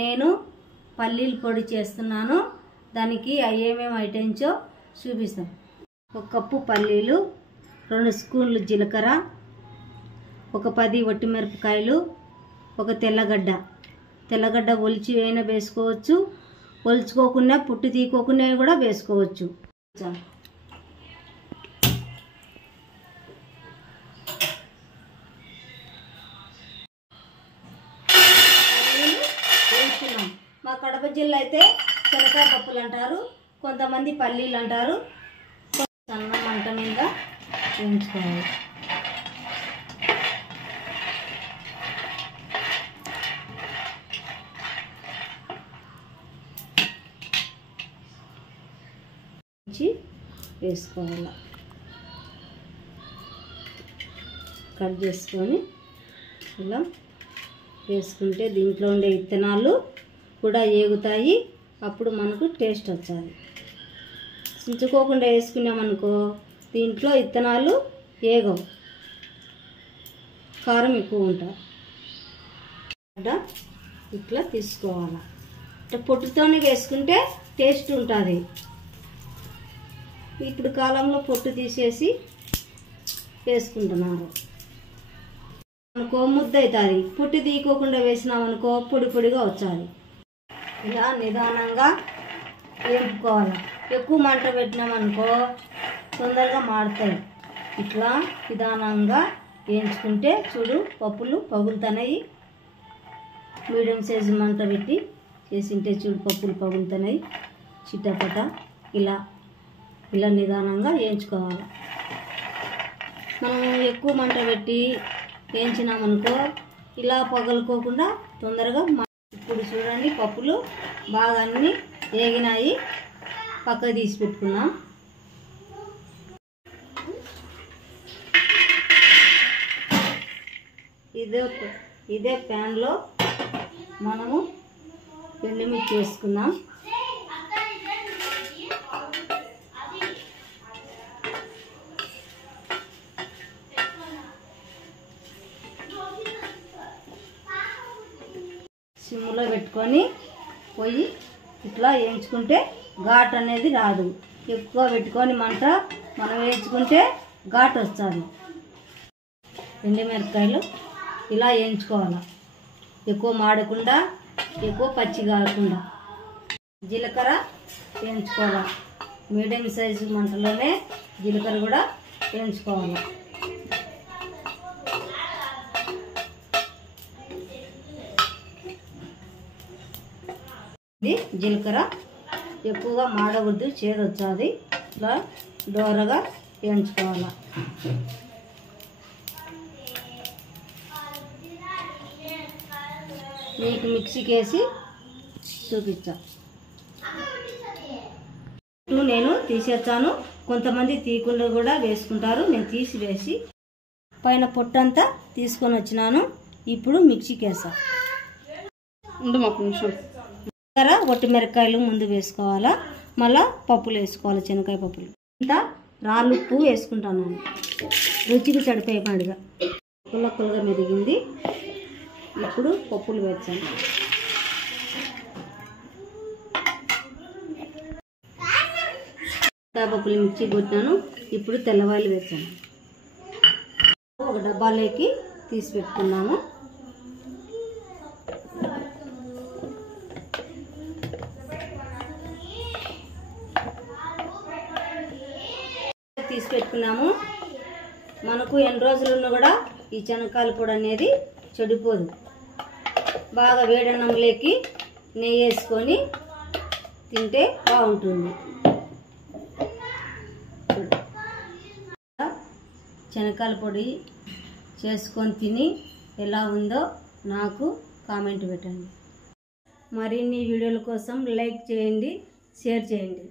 నేను పల్లీల పొడి చేస్తున్నాను. దానికి ఏమేమి ఐటమ్సో చూపిస్తాను. 1 కప్పు పల్లీలు, 2 స్పూన్లు జీలకర్ర, ఒక 10 వట్టిమిరపకాయలు, ఒక తెల్లగడ్డ ఒలిచి అయినా వేసుకోవచ్చు, ఒలుచుకోకుండా పుట్టి తీయకోకుండా కూడా వేసుకోవచ్చు. మా కడప జిల్లా అయితే శనగకాయ పప్పులు అంటారు, కొంతమంది పల్లీలు అంటారు. సన్న మంట మీద వేయించుకోవాలి. వేసుకోవాలి. కట్ చేసుకొని ఇలా వేసుకుంటే దీంట్లో ఉండే విత్తనాలు కూడా ఏగుతాయి. అప్పుడు మనకు టేస్ట్ వచ్చాలి. చించుకోకుండా వేసుకున్నామనుకో దీంట్లో విత్తనాలు ఏగవు, కారం ఎక్కువ ఉంటుంది. ఇట్లా తీసుకోవాలి. ఇట్లా పొట్టుతోనే వేసుకుంటే టేస్ట్ ఉంటుంది. ఇప్పుడు కాలంలో పొట్టు తీసేసి వేసుకుంటున్నారు అనుకో ముద్ద అవుతుంది. పొట్టు తీయకోకుండా వేసినామనుకో పొడి పొడిగా వచ్చాది. ఇలా నిదానంగా వేపుకోవాలి. ఎక్కువ మంట పెట్టినామనుకో తొందరగా మాడుతాయి. ఇట్లా నిదానంగా వేయించుకుంటే చూడు పప్పులు పగులుతున్నాయి. మీడియం సైజు మంట పెట్టి చేసింటే చూడు పప్పులు పగులుతున్నాయి. చిట్టపట ఇలా నిదానంగా వేయించుకోవాలి. మనం ఎక్కువ మంట పెట్టి వేయించినామనుకో ఇలా పగలుకోకుండా తొందరగా. ఇప్పుడు చూడండి పప్పులు బాగా అన్నీ వేగినాయి. పక్కకు తీసి పెట్టుకున్నాం. ఇదే ప్యాన్లో మనము ఎండుమిర్చి వేసుకుందాం. సిమ్లో పెట్టుకొని పొయ్యి ఇట్లా వేయించుకుంటే ఘాట్ అనేది రాదు. ఎక్కువ పెట్టుకొని మంట మనం వేయించుకుంటే ఘాట్ వస్తుంది. ఎండుమిరపకాయలు ఇలా వేయించుకోవాలి. ఎక్కువ మాడకుండా, ఎక్కువ పచ్చి కాకుండా. జీలకర్ర వేయించుకోవాలి. మీడియం సైజు మంటలోనే జీలకర్ర కూడా వేయించుకోవాలి. ఇది జీలకర్ర ఎక్కువగా మాడవద్దు, చేదు వచ్చాది. ఇలా దోరగా వేయించుకోవాలి. మీకు మిక్సీకి వేసి చూపించా. నేను తీసేస్తాను. కొంతమంది తీయకుండా కూడా వేసుకుంటారు. నేను వేసి పైన పొట్టంతా తీసుకొని వచ్చినాను. ఇప్పుడు మిక్సీకి వేసా. ఒక నిమిషం. వట్టిమిరపకాయలు ముందు వేసుకోవాలా, మళ్ళా పప్పులు వేసుకోవాలి. శనగకాయ పప్పులు. ఇంత రాళ్ళు ఉప్పు వేసుకుంటాను. రుచికి సరిపోయేపాడుగా పుల్లగా మెదిగింది. ఇప్పుడు పప్పులు వేసాను. పప్పులు మిర్చి కొట్టాను. ఇప్పుడు తెల్లవాయలు వేసాను. ఒక డబ్బాలోకి తీసి పెట్టుకున్నాము. తీసి పెట్టుకున్నాము. మనకు ఎన్ని రోజులున్నా కూడా ఈ శనగకాయల పొడి అనేది చెడిపోదు. బాగా వేడన్నంలోకి నెయ్యి వేసుకొని తింటే బాగుంటుంది. శనగకాయల పొడి చేసుకొని తిని ఎలా ఉందో నాకు కామెంట్ పెట్టండి. మరిన్ని వీడియోల కోసం లైక్ చేయండి, షేర్ చేయండి.